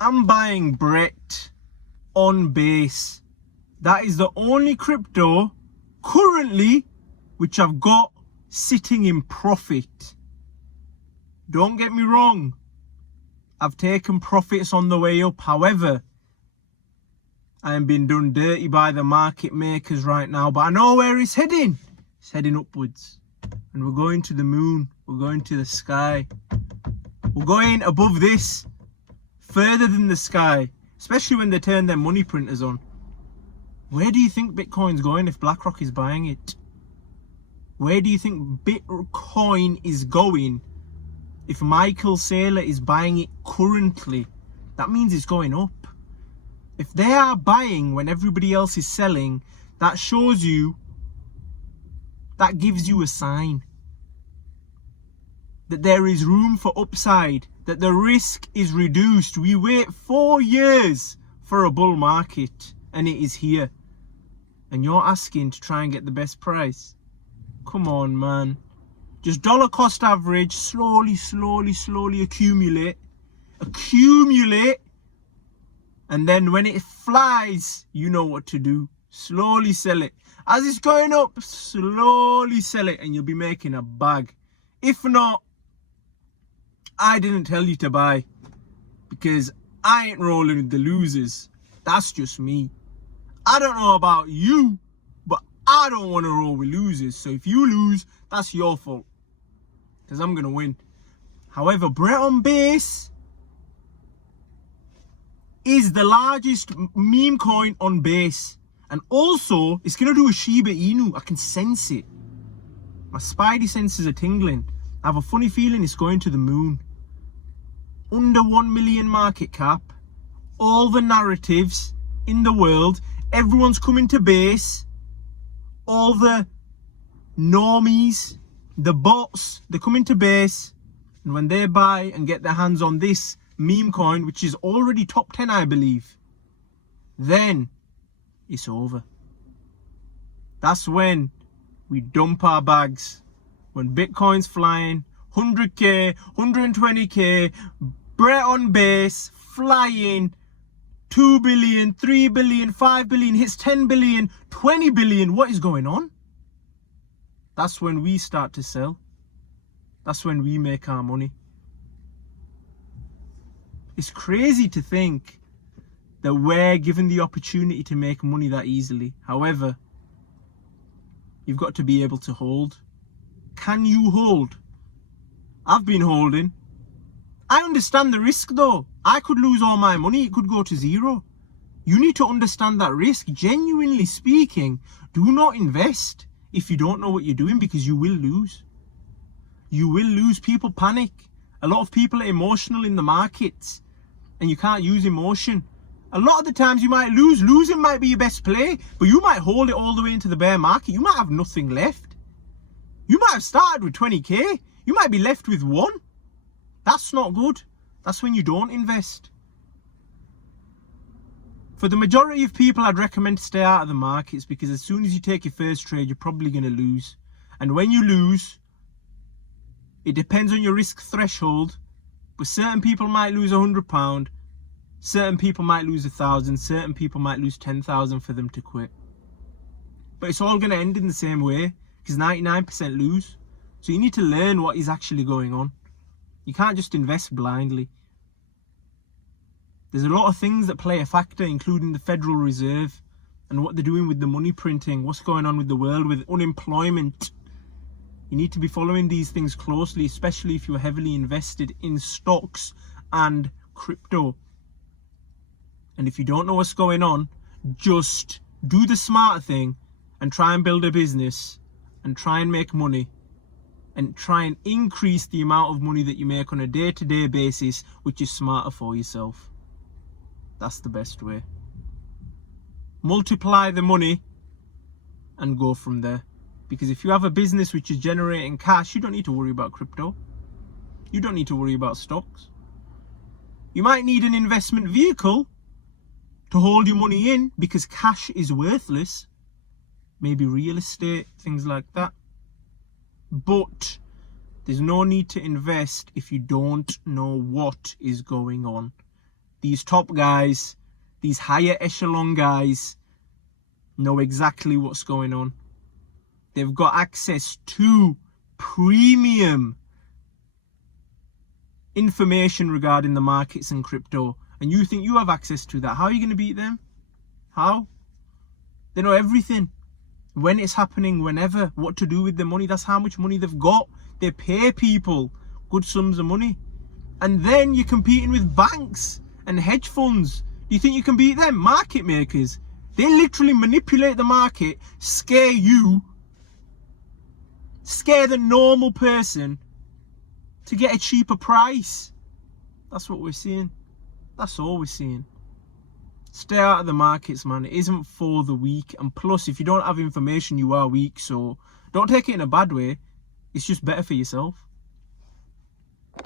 I'm buying Brett on base. That is the only crypto currently which I've got sitting in profit. Don't get me wrong, I've taken profits on the way up. However, I am being done dirty by the market makers right now, but I know where it's heading. It's heading upwards. And we're going to the moon. We're going to the sky. We're going above this, further than the sky, especially when they turn their money printers on. Where do you think Bitcoin's going if BlackRock is buying it? Where do you think Bitcoin is going if Michael Saylor is buying it currently? That means it's going up. If they are buying when everybody else is selling, that shows you, that gives you a sign that there is room for upside, that the risk is reduced. We wait 4 years for a bull market and it is here. And you're asking to try and get the best price. Come on, man. Just dollar cost average, slowly accumulate. And then when it flies, you know what to do. Slowly sell it. As it's going up, slowly sell it and you'll be making a bag. If not, I didn't tell you to buy, because I ain't rolling with the losers. That's just me. I don't know about you, but I don't want to roll with losers. So if you lose, that's your fault, because I'm going to win. However, Brett on base is the largest meme coin on base. And also, it's going to do a Shiba Inu. I can sense it. My spidey senses are tingling. I have a funny feeling it's going to the moon. Under 1 million market cap. All the narratives in the world. Everyone's coming to base. All the normies, the bots, they're coming to base. And when they buy and get their hands on this meme coin, which is already top 10, I believe, then it's over. That's when we dump our bags. When Bitcoin's flying, 100k, 120k, Brett on base, flying, 2 billion, 3 billion, 5 billion, hits 10 billion, 20 billion. What is going on? That's when we start to sell. That's when we make our money. It's crazy to think that we're given the opportunity to make money that easily. However, you've got to be able to hold. Can you hold? I've been holding. I understand the risk though. I could lose all my money. It could go to zero. You need to understand that risk. Genuinely speaking, do not invest if you don't know what you're doing, because you will lose. You will lose. People panic. A lot of people are emotional in the markets, and you can't use emotion. A lot of the times you might lose. Losing might be your best play, but you might hold it all the way into the bear market. You might have nothing left. You might have started with 20k. You might be left with 1. That's not good. That's when you don't invest. For the majority of people, I'd recommend to stay out of the markets, because as soon as you take your first trade, you're probably going to lose. And when you lose, it depends on your risk threshold. But certain people might lose £100. Certain people might lose 1,000. Certain people might lose 10,000 for them to quit. But it's all going to end in the same way, because 99% lose. So you need to learn what is actually going on. You can't just invest blindly. There's a lot of things that play a factor, including the Federal Reserve and what they're doing with the money printing, what's going on with the world, with unemployment. You need to be following these things closely, especially if you're heavily invested in stocks and crypto. And if you don't know what's going on, just do the smart thing and try and build a business and try and make money and try and increase the amount of money that you make on a day-to-day basis, which is smarter for yourself. That's the best way. Multiply the money and go from there. Because if you have a business which is generating cash, you don't need to worry about crypto. You don't need to worry about stocks. You might need an investment vehicle to hold your money in, because cash is worthless. Maybe real estate, things like that. But there's no need to invest if you don't know what is going on. these top guys, these higher echelon guys know exactly what's going on. They've got access to premium information regarding the markets and crypto. And you think you have access to that. How are you going to beat them? How? They know everything. When it's happening, whenever, what to do with the money. That's how much money they've got. They pay people good sums of money. And then you're competing with banks and hedge funds. Do you think you can beat them? Market makers. They literally manipulate the market, scare you, scare the normal person to get a cheaper price. That's what we're seeing. That's all we're seeing. Stay out of the markets, man. It isn't for the weak. And plus, if you don't have information, you are weak. So don't take it in a bad way. It's just better for yourself.